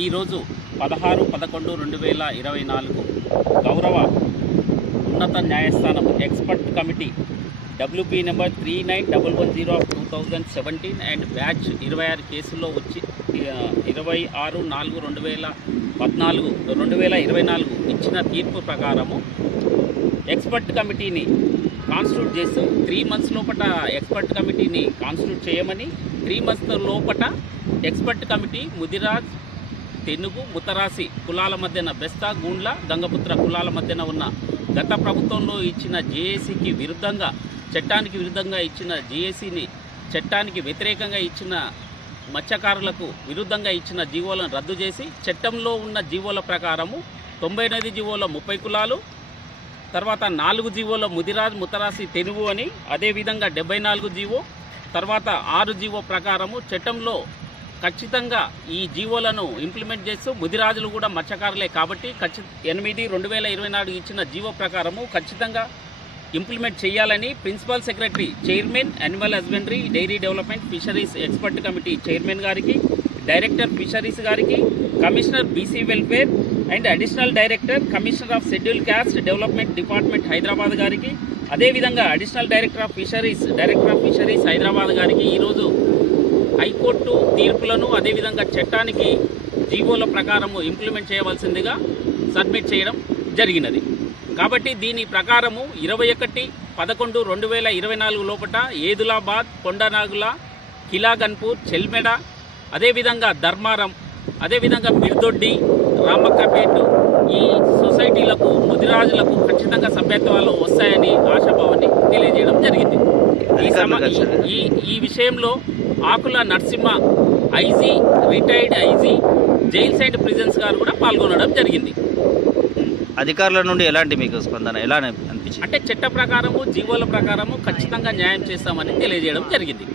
ఈరోజు పదహారు పదకొండు రెండు వేల ఇరవై నాలుగు గౌరవ ఉన్నత న్యాయస్థానం expert committee WP number three nine double one zero of two thousand seventeen and batch ఇరవై ఆరు కేసుల్లో వచ్చి ఇరవై ఆరు నాలుగు రెండు వేల పద్నాలుగు రెండు వేల ఇరవై నాలుగు ఇచ్చిన తీర్పు ప్రకారము ఎక్స్పర్ట్ కమిటీని కాన్స్టిట్యూట్ చేస్తూ త్రీ మంత్స్ లోపట ఎక్స్పర్ట్ కమిటీని కాన్స్టిట్యూట్ చేయమని త్రీ మంత్స్ లోపట ఎక్స్పర్ట్ కమిటీ ముదిరాజ్ తెనుగు ముతరాసి కులాల మధ్యన బెస్తా గూండ్ల గంగపుత్ర కులాల మధ్యన ఉన్న గత ప్రభుత్వంలో ఇచ్చిన జేఏసీకి విరుద్ధంగా చట్టానికి విరుద్ధంగా ఇచ్చిన జేఏసీని చట్టానికి వ్యతిరేకంగా ఇచ్చిన మత్స్యకారులకు విరుద్ధంగా ఇచ్చిన జీవోలను రద్దు చేసి చట్టంలో ఉన్న జీవోల ప్రకారము తొంభై ఎనిమిది జీవోల ముప్పై కులాలు తర్వాత నాలుగు జీవోల ముదిరాజ్ ముతరాసి తెనుగు అని అదేవిధంగా డెబ్బై నాలుగు జీవో తర్వాత ఆరు జీవో ప్రకారము చట్టంలో ఖచ్చితంగా ఈ జీవోలను ఇంప్లిమెంట్ చేస్తూ ముదిరాజులు కూడా మత్స్యకారులే కాబట్టి ఖచ్చిత ఎనిమిది రెండు వేల ఇరవై నాలుగు ఇచ్చిన జీవో ప్రకారము ఖచ్చితంగా ఇంప్లిమెంట్ చేయాలని principal secretary chairman animal husbandry dairy development fisheries expert committee chairman గారికి డైరెక్టర్ ఫిషరీస్ గారికి commissioner BC welfare and additional director commissioner of schedule caste development department Hyderabad గారికి అదేవిధంగా additional director of fisheries director of fisheries Hyderabad గారికి ఈరోజు high court తీర్పులను అదేవిధంగా చట్టానికి జీవోల ప్రకారము implement చేయవలసిందిగా సబ్మిట్ చేయడం జరిగినది. కాబట్టి దీని ప్రకారము ఇరవై ఒకటి పదకొండు రెండు వేల ఇరవై నాలుగు లోపట ఏదులాబాద్ కొండనాగుల కిలాగన్పూర్ చెల్మెడ అదేవిధంగా ధర్మారం అదేవిధంగా మిర్దొడ్డి రామక్కపేట ఈ సొసైటీలకు ముదిరాజులకు ఖచ్చితంగా సభ్యత్వాలు వస్తాయని ఆశాభావాన్ని తెలియజేయడం జరిగింది. ఈ ఈ విషయంలో Akula Narasimha IG retired IG jails and prisons గారు కూడా పాల్గొనడం జరిగింది. అధికారుల నుండి ఎలాంటి మీకు స్పందన ఎలా అనిపించింది? అంటే చట్ట ప్రకారము జీవోల ప్రకారము ఖచ్చితంగా న్యాయం చేస్తామని తెలియజేయడం జరిగింది.